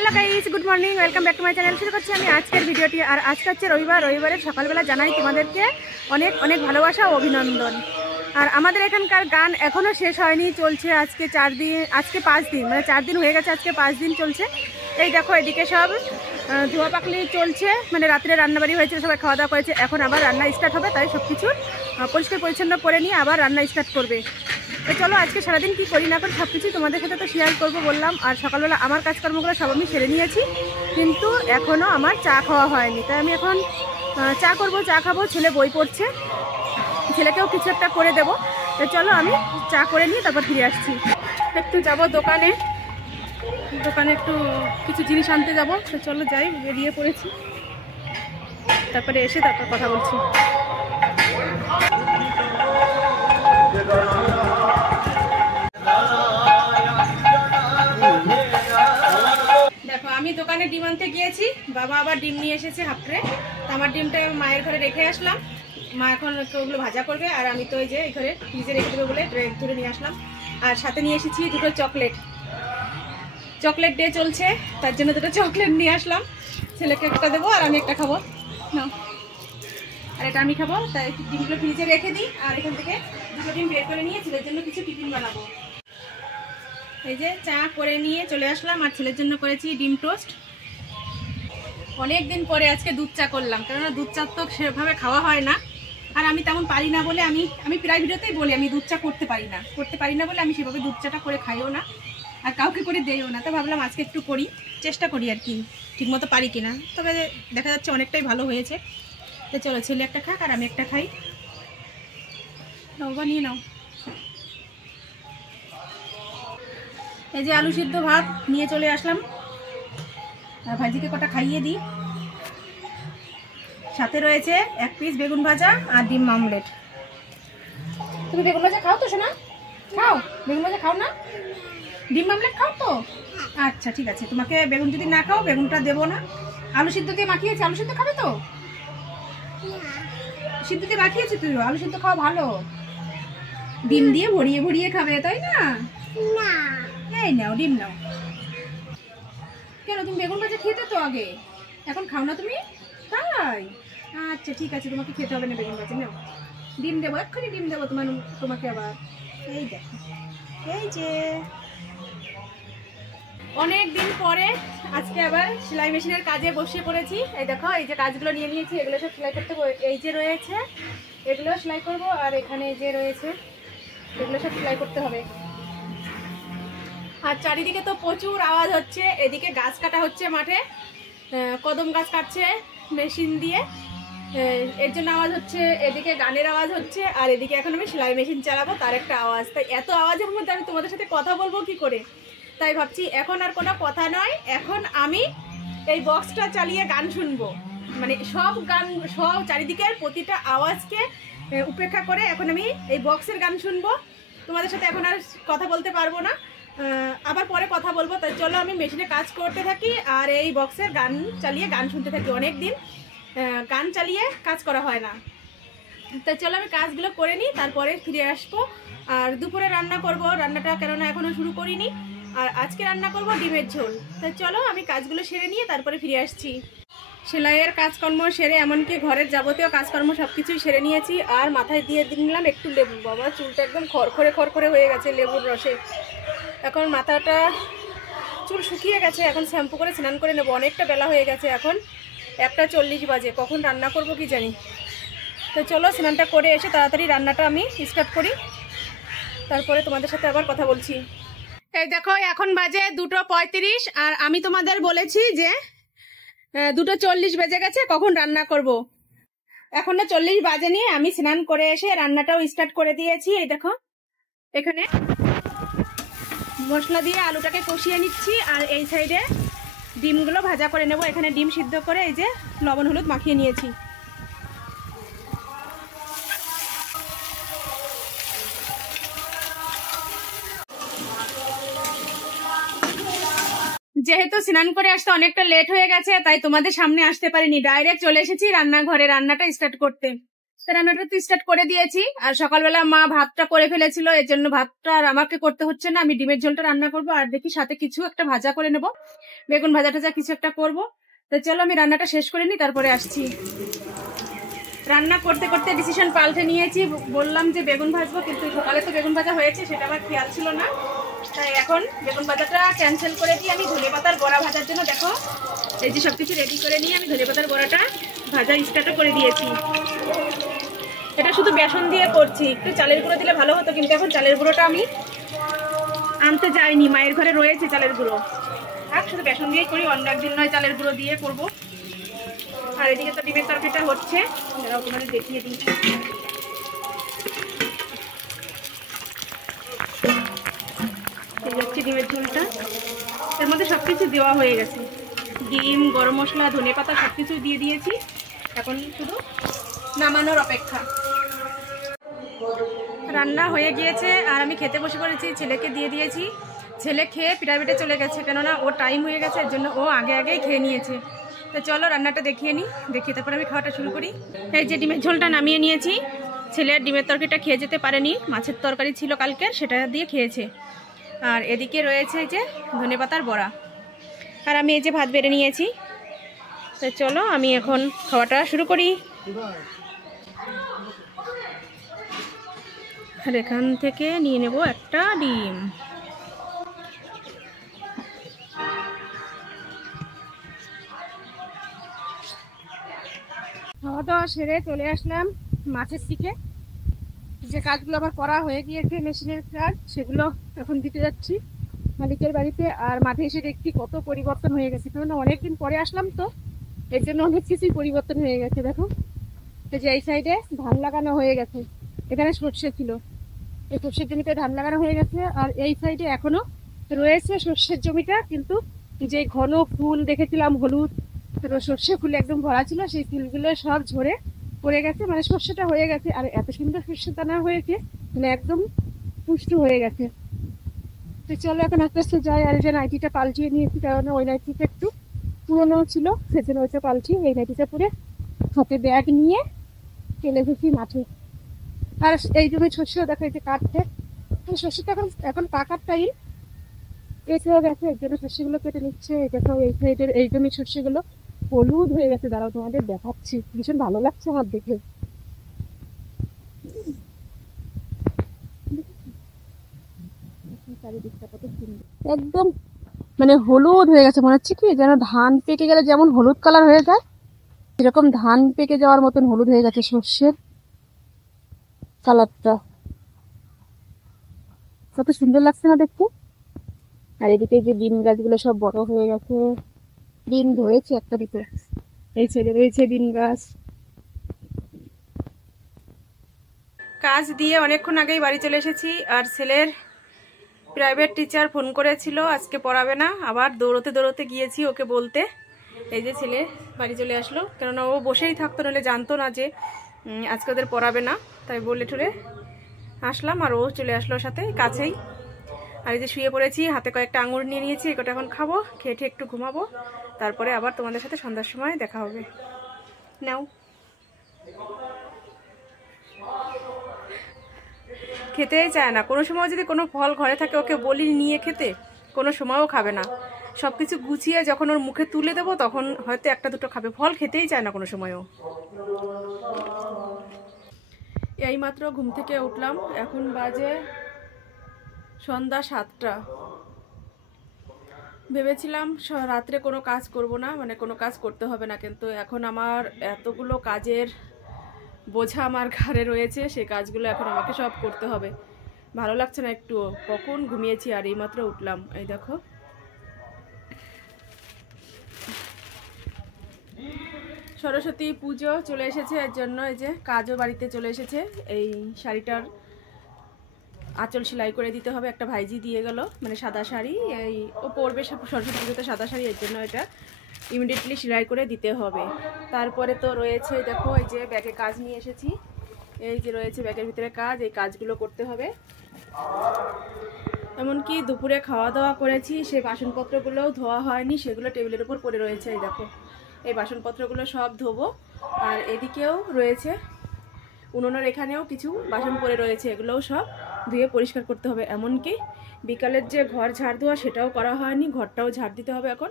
Hello guys, good morning, welcome back to my channel. শুরু করছি আমি আজকের ভিডিওটি। আর আজকে হচ্ছে রবিবারের সকালবেলা জানাই তোমাদেরকে অনেক অনেক ভালোবাসা ও অভিনন্দন। আর আমাদের এখানকার গান এখনও শেষ হয়নি, চলছে আজকে 5 দিন, মানে 4 দিন হয়ে গেছে, আজকে 5 দিন চলছে। এই দেখো এদিকে সব ধোয়া পাকলি চলছে, মানে রাত্রে রান্নাবাড়ি হয়েছে, সবাই খাওয়া দাওয়া করেছে, এখন আবার রান্না স্টার্ট হবে। তাই সব কিছু পরিষ্কার পরিচ্ছন্ন করে নিয়ে আবার রান্না স্টার্ট করবে। তো চলো আজকে সারাদিন কী করি না করি সব কিছুই তোমাদের সাথে তো শেয়ার করবো বললাম। আর সকালবেলা আমার কাজকর্মগুলো সব আমি সেরে নিয়েছি, কিন্তু এখনও আমার চা খাওয়া হয়নি। তাই আমি এখন চা খাবো। ছেলে বই পড়ছে, ছেলেকেও কিছু একটা করে দেবো। তো চলো আমি চা করে নিয়ে তারপর ফিরে আসছি। একটু যাব দোকানে একটু কিছু জিনিস আনতে যাব। তো চলো যাই, বেরিয়ে পড়েছি, তারপরে এসে তারপর কথা বলছি। দেখো আমি দোকানে ডিম আনতে গিয়েছি, বাবা আবার ডিম নিয়ে এসেছে হাফ ট্রে। তো আমার ডিমটা মায়ের ঘরে রেখে আসলাম, মা এখন ওগুলো ভাজা করবে। আর আমি তো এই যে এই ঘরে ফ্রিজে রেখে দেবে বলে ধরে নিয়ে আসলাম। আর সাথে নিয়ে এসেছি দুটো চকলেট ডে চলছে, তার জন্য দুটো চকলেট নিয়ে আসলাম। ছেলেকে একটা দেবো আর আমি একটা খাবো না, আর এটা আমি খাবো। তাই ডিমগুলো ফ্রিজে রেখে দিই, আর এখান থেকে দুটো ডিম বের করে নিয়ে ছেলের জন্য কিছু টিফিন বানাবো। এই যে চা করে নিয়ে চলে আসলাম, আর ছেলের জন্য করেছি ডিম টোস্ট। অনেক দিন পরে আজকে দুধ চা করলাম, কেননা দুধ চা তো সেভাবে খাওয়া হয় না, আর আমি তেমন পারি না বলে আমি প্রায় ভিডিওতেই বলি আমি দুধ চা করতে পারি না বলে আমি সেভাবে দুধ চাটা করে খাইও না, আর কাউকে করে দেইও না। তো ভাবলাম আজকে একটু চেষ্টা করি আর কি, ঠিকমতো পারি কিনা। তবে দেখা যাচ্ছে অনেকটাই ভালো হয়েছে। তো চলো ছেলে একটা খাক আর আমি একটা খাই। নাও বা নিয়ে নাও। এই যে আলু সিদ্ধ ভাত নিয়ে চলে আসলাম, আর ভাজিকে কটা খাইয়ে দিই। সাথে রয়েছে 1 পিস বেগুন ভাজা আর ডিম আমলেট। তুমি বেগুন ভাজা খাও তো সোনা? খাও, বেগুন ভাজা খাও না? ডিম আমলেট খাও তো? আচ্ছা ঠিক আছে, তোমাকে বেগুন যদি না খাও বেগুনটা দেবো না। আলু সিদ্ধ দিয়ে মাখিয়েছি, আলু সিদ্ধ খাবে তো? সিদ্ধ দিয়ে মাখিয়েছি, তুই আলু সিদ্ধ খাওয়া ভালো, ডিম দিয়ে ভরিয়ে খাবে, তাই না? এই নাও ডিম নাও। কেন, তুমি বেগুন ভাজা খেতে তো আগে, এখন খাও না তুমি? তাই আচ্ছা ঠিক আছে, তোমাকে খেতে হবে না বেগুন ভাজা। নাও ডিম দেবো, এক্ষুনি ডিম দেবো তোমাকে আবার। এই দেখো, এই যে অনেক দিন পরে আজকে আবার সেলাই মেশিনের কাজে বসে পড়েছি। এই দেখো এই যে কাজগুলো নিয়ে নিয়েছি, এগুলো সব সেলাই করতে, এই যে রয়েছে এগুলো সেলাই করব, আর এখানে যে রয়েছে এগুলো সব সেলাই করতে হবে। আর চারিদিকে তো প্রচুর আওয়াজ হচ্ছে, এদিকে গাছ কাটা হচ্ছে মাঠে, কদম গাছ কাটছে মেশিন দিয়ে, এর জন্য আওয়াজ হচ্ছে। এদিকে গানের আওয়াজ হচ্ছে, আর এদিকে এখন আমি সেলাই মেশিন চালাবো, তার একটা আওয়াজ। তাই এত আওয়াজের মধ্যে আমি তোমাদের সাথে কথা বলবো কি করে? তাই ভাবছি এখন আর কোনো কথা নয়, এখন আমি এই বক্সটা চালিয়ে গান শুনবো। মানে সব চারিদিকের প্রতিটা আওয়াজকে উপেক্ষা করে এখন আমি এই বক্সের গান শুনবো। তোমাদের সাথে এখন আর কথা বলতে পারবো না, আবার পরে কথা বলবো। তাই চলো আমি মেশিনে কাজ করতে থাকি আর এই বক্সের গান চালিয়ে গান শুনতে থাকি। অনেক দিন গান চালিয়ে কাজ করা হয় না। তাই চলো আমি কাজগুলো করে নিই, তারপরে ফিরে আসবো। আর দুপুরে রান্না করব, রান্নাটা কেননা এখনও শুরু করিনি। আর আজকে রান্না করব ডিমের ঝোল। তাই চলো আমি কাজগুলো সেরে নিয়ে তারপরে ফিরে আসছি। সেলাইয়ের কাজকর্ম সেরে এমনকি ঘরের যাবতীয় কাজকর্ম সব কিছুই সেরে নিয়েছি। আর মাথায় দিয়ে নিলাম একটু লেবু। বাবা চুলটা একদম খড়খড়ে হয়ে গেছে লেবুর রসে। এখন মাথাটা চুল শুকিয়ে গেছে, এখন শ্যাম্পু করে স্নান করে নেবো। অনেকটা বেলা হয়ে গেছে, এখন 1:40 বাজে, কখন রান্না করব কি জানি। তো চলো স্নানটা করে এসে তাড়াতাড়ি রান্নাটা আমি স্টার্ট করি, তারপরে তোমাদের সাথে আবার কথা বলছি। এই দেখো এখন বাজে 2:35, আর আমি তোমাদের বলেছি যে 2:40 বেজে গেছে, কখন রান্না করব। এখন না 40 বাজে, আমি স্নান করে এসে রান্নাটাও স্টার্ট করে দিয়েছি। এই দেখো এখানে মশলা দিয়ে আলুটাকে কষিয়ে নিচ্ছি, আর এই সাইডে ডিমগুলো ভাজা করে নেব। এখানে ডিম সিদ্ধ করে এই যে লবণ হলুদ মাখিয়ে নিয়েছি। যেহেতু স্নান করে আসতে অনেকটা লেট হয়ে গেছে, তাই তোমাদের সামনে আসতে পারিনি, ডাইরেক্ট চলে এসেছি রান্নাঘরে রান্নাটা স্টার্ট করতে। রান্নাটা তো স্টার্ট করে দিয়েছি। আর সকালবেলা মা ভাতটা করে ফেলেছিল, এর জন্য ভাতটা আর আমাকে করতে হচ্ছে না। আমি ডিমের ঝোলটা রান্না করবো, আর দেখি সাথে কিছু একটা ভাজা করে নেব, বেগুন ভাজা টাজা কিছু একটা করবো। তো চলো আমি রান্নাটা শেষ করে নিই, তারপরে আসছি। রান্না করতে করতে ডিসিশন পাল্টে নিয়েছি। বললাম যে বেগুন ভাজবো, কিন্তু সকালে তো বেগুন ভাজা হয়েছে, সেটা আমার খেয়াল ছিল না। তাই এখন বেগুন ভাজাটা ক্যান্সেল করে দিয়ে আমি ধনেপাতার বড়া ভাজার জন্য দেখো এই যে সবকিছু রেডি করে নিয়ে আমি ধনেপাতার বড়াটা ভাজা স্টার্টও করে দিয়েছি। এটা শুধু বেসন দিয়ে করছি, একটু চালের গুঁড়ো দিলে ভালো হতো, কিন্তু এখন চালের গুঁড়োটা আমি আনতে যাইনি, মায়ের ঘরে রয়েছে চালের গুঁড়ো। আর শুধু বেসন দিয়েই করি, অন্য একদিন নয় চালের গুঁড়ো দিয়ে করবো। আর এদিকে তো ডিমের তরকারিটা হচ্ছে, এরাও তোমাদের দেখিয়ে দিই। যাচ্ছে ডিমের ঝোলটা, এর মধ্যে সবকিছু দেওয়া হয়ে গেছে, ডিম, গরম মশলা, ধনেপাতা সবকিছু দিয়ে দিয়েছি। এখন শুধু নামানোর অপেক্ষা। রান্না হয়ে গিয়েছে আর আমি খেতে বসে পড়েছি, ছেলেকে দিয়ে দিয়েছি। ছেলে খেয়ে প্রাইভেটে চলে গেছে, কেননা ওর টাইম হয়ে গেছে, এর জন্য ও আগেই খেয়ে নিয়েছে। তো চলো রান্নাটা দেখিয়ে নিই, দেখিয়ে তারপর আমি খাওয়াটা শুরু করি। এই যে ডিমের ঝোলটা নামিয়ে নিয়েছি। ছেলের ডিমের তরকারিটা খেয়ে যেতে পারেনি, মাছের তরকারি ছিল কালকের, সেটা দিয়ে খেয়েছে। আর এদিকে রয়েছে যে ধনেপাতার বড়া, আর আমি এই যে ভাত বেড়ে নিয়েছি। তো চলো আমি এখন খাওয়াটা শুরু করি। আর এখান থেকে নিয়ে নেব একটা ডিম। খাওয়া দাওয়া সেরে চলে আসলাম মাছের দিকে। যে কাজগুলো আমার করা হয়ে গিয়েছে মেশিনের কাজ, সেগুলো এখন দিতে যাচ্ছি মালিকের বাড়িতে। আর মাঠে এসে দেখছি কত পরিবর্তন হয়ে গেছে, কারণ অনেকদিন পরে আসলাম তো, এর জন্য অনেক কিছুই পরিবর্তন হয়ে গেছে। দেখো এই যে এই সাইডে ধান লাগানো হয়ে গেছে, এখানে সর্ষে ছিল, এই সর্ষের জমিতে ধান লাগানো হয়ে গেছে। আর এই সাইডে এখনো রয়েছে সর্ষের জমিটা, কিন্তু যে ঘন ফুল দেখেছিলাম হলুদ সর্ষে ফুল একদম ভরা ছিল, সেই ফুলগুলো সব ঝরে পড়ে গেছে, মানে সর্ষেটা হয়ে গেছে। আর এত সুন্দর সর্ষে দানা হয়েছে, মানে একদম পুষ্ট হয়ে গেছে। তো চলো এখন আস্তে আস্তে যাই। আর এই যে নাইটিটা পাল্টিয়ে নিয়েছি, কারণ ওই নাইটিটা একটু পুরোনো ছিল, সেজন্য ওইটা পাল্টিয়ে এই নাইটিটা পরে হাতে ব্যাগ নিয়ে চলে এসেছি মাঠে। আর এই জমি শস্য দেখো এই যে কাটছে, শস্যটা এখন পাকার টাইম এসেও গেছে, এর জন্য শস্যগুলো কেটে নিচ্ছে। এই দেখো এই সাইডের এই জমির শস্যগুলো হলুদ হয়ে গেছে, দাঁড়াও তোমাদের দেখাচ্ছি, ভীষণ ভালো লাগছে আমার দেখে। চারিদিকটা কত সুন্দর, একদম মানে হলুদ হয়ে গেছে, মনে হচ্ছে কি যেন ধান পেকে গেলে যেমন হলুদ কালার হয়ে যায়, এরকম ধান পেকে যাওয়ার মতন হলুদ হয়ে গেছে শস্যের কালারটা। কত সুন্দর লাগছে না দেখতে। আর এদিকে যে বিন গাছগুলো সব বড় হয়ে গেছে, বিন ধরেছে একটা দিকে, এই ছেলে রয়েছে বিন গাছ। কাজ দিয়ে অনেকক্ষণ আগেই বাড়ি চলে এসেছি। আর ছেলের প্রাইভেট টিচার ফোন করেছিল আজকে পড়াবে না, আবার দৌড়তে দৌড়তে গিয়েছি ওকে বলতে। এই যে ছেলে বাড়ি চলে আসলো, কেননা ও বসেই থাকতো, নাহলে জানতো না যে আজকে ওদের পড়াবে না। তাই বলে ঠলে আসলাম, আর ও চলে আসলো সাথে, কাছেই। আর এই যে শুয়ে পড়েছি, হাতে কয়েকটা আঙুর নিয়ে নিয়েছি, এগুলো এখন খাবো, খেয়ে একটু ঘুমাবো, তারপরে আবার তোমাদের সাথে সন্ধ্যার সময় দেখা হবে। নাও, খেতেই চায় না। কোনো সময় যদি কোনো ফল ঘরে থাকে ওকে বলি নিয়ে খেতে, কোনো সময়ও খাবে না। সব কিছু গুছিয়ে যখন ওর মুখে তুলে দেবো তখন হয়তো একটা দুটো খাবে, ফল খেতেই চায় না কোনো সময়ও। এইমাত্র ঘুম থেকে উঠলাম, এখন বাজে সন্ধ্যা 7টা। ভেবেছিলাম রাত্রে কোনো কাজ করব না, মানে কোনো কাজ করতে হবে না, কিন্তু এখন আমার এতগুলো কাজের বোঝা আমার ঘাড়ে রয়েছে, সেই কাজগুলো এখন আমাকে সব করতে হবে। ভালো লাগছে না একটুও, কখন ঘুমিয়েছি আর এইমাত্র উঠলাম। এই দেখো সরস্বতী পুজো চলে এসেছে, এর জন্য এই যে কাজও বাড়িতে চলে এসেছে। এই শাড়িটার আঁচল সেলাই করে দিতে হবে, একটা ভাইজি দিয়ে গেল, মানে সাদা শাড়ি, এই ও পরবে সরস্বতী পুজোতে সাদা শাড়ি, এর জন্য এটা ইমিডিয়েটলি সেলাই করে দিতে হবে। তারপরে তো রয়েছে দেখো এই যে ব্যাগে কাজ নিয়ে এসেছি, এই যে রয়েছে ব্যাগের ভিতরে কাজ, এই কাজগুলো করতে হবে। এমনকি দুপুরে খাওয়া দাওয়া করেছি, সেই বাসনপত্রগুলোও ধোয়া হয়নি, সেগুলো টেবিলের উপর পড়ে রয়েছে। এই দেখো এই বাসনপত্রগুলো সব ধোবো। আর এদিকেও রয়েছে উনুনের এখানেও কিছু বাসন পড়ে রয়েছে, এগুলোও সব ধুয়ে পরিষ্কার করতে হবে। এমনকি বিকালের যে ঘর ঝাড় দেওয়া সেটাও করা হয়নি, ঘরটাও ঝাড় দিতে হবে এখন।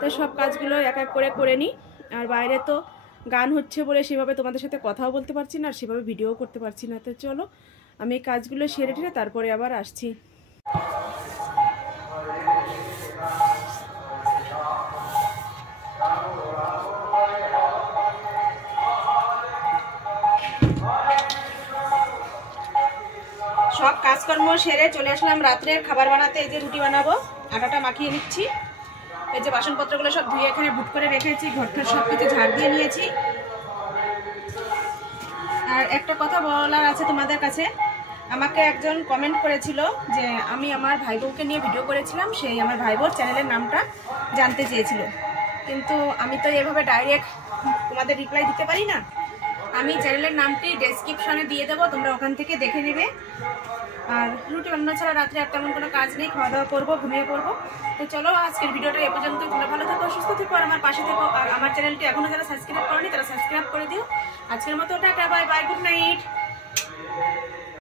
তাই সব কাজগুলো এক এক করে নিই। আর বাইরে তো গান হচ্ছে বলে সেভাবে তোমাদের সাথে কথাও বলতে পারছি না, আর সেভাবে ভিডিও করতে পারছি না। তো চলো আমি এই কাজগুলো সেরে টেরে তারপরে আবার আসছি। সব কাজকর্ম সেরে চলে আসলাম রাত্রের খাবার বানাতে। এই যে রুটি বানাবো, আটাটা মাখিয়ে নিচ্ছি। এই যে বাসনপত্রগুলো সব ধুয়ে এখানে বুট করে রেখেছি, ঘরটার সব কিছু ঝাড় দিয়ে নিয়েছি। আর একটা কথা বলার আছে তোমাদের কাছে। আমাকে একজন কমেন্ট করেছিল যে আমি আমার ভাই বউকে নিয়ে ভিডিও করেছিলাম, সেই আমার ভাই বউর চ্যানেলের নামটা জানতে চেয়েছিল। কিন্তু আমি তো এভাবে ডাইরেক্ট তোমাদের রিপ্লাই দিতে পারি না। আমি চ্যানেলের নামটি ডেসক্রিপশনে দিয়ে দেবো, তোমরা ওখান থেকে দেখে নেবে। আর রুটি বানানো ছাড়া রাত্রে আর তেমন কোনো কাজ নেই, খাওয়া দাওয়া করবো, ঘুমিয়ে পড়বো। তো চলো আজকের ভিডিওটা এ পর্যন্ত। তোমরা ভালো থাকো, সুস্থ থেকো, আর আমার পাশে থেকো। আর আমার চ্যানেলটি এখনো যারা সাবস্ক্রাইব করনি তারা সাবস্ক্রাইব করে দিও। আজকের মতো tata, bye bye, good night.